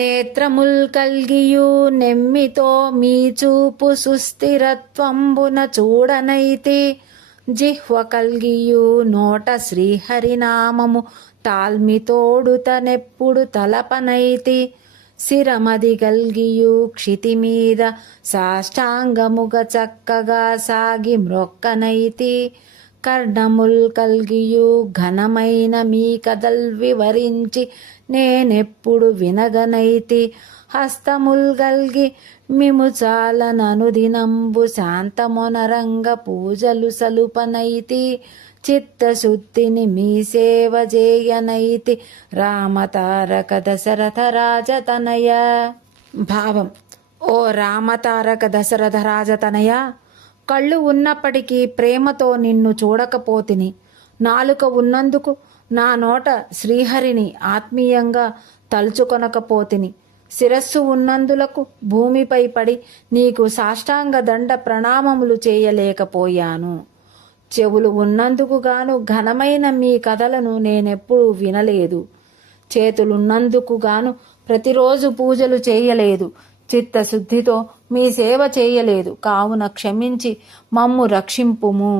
నేత్రముల్ కల్గియు నెమ్మితో మీ చూపు సుస్థిరత్వంబున చూడనైతి. జిహ్వ కల్గియు నోట శ్రీహరినామము తాల్మితోడుతనెప్పుడు తలపనైతి. శిరమది గల్గియు క్షితి మీద సాష్టాంగముగ చక్కగా సాగి మ్రొక్కనైతి. కర్ణముల్ కల్గియు ఘనమైన మీ కథల్ వివరించి నేనెప్పుడు వినగనైతి. హస్తముల్ గల్గి మిము చాలననుదినంబు శాంతమొనరంగ పూజలు సలుపనైతి. చిత్తశుద్ధిని మీ సేవ చేయనైతి. రామతారక దశరథ రాజతనయ. భావం: ఓ రామతారక దశరథ రాజతనయ, కళ్ళు ఉన్నప్పటికీ ప్రేమతో నిన్ను చూడకపోతిని. నాలుక ఉన్నందుకు నా నోట శ్రీహరిని ఆత్మీయంగా తలుచుకొనకపోతిని. శిరస్సు ఉన్నందులకు భూమిపై పడి నీకు సాష్టాంగ దండ ప్రణామములు చేయలేకపోయాను. చెవులు ఉన్నందుకు గాను ఘనమైన మీ కథలను నేనెప్పుడూ వినలేదు. చేతులున్నందుకు గాను ప్రతిరోజు పూజలు చేయలేదు. చిత్తశుద్ధితో మీ సేవ చేయలేదు. కావున క్షమించి మమ్ము రక్షింపుము.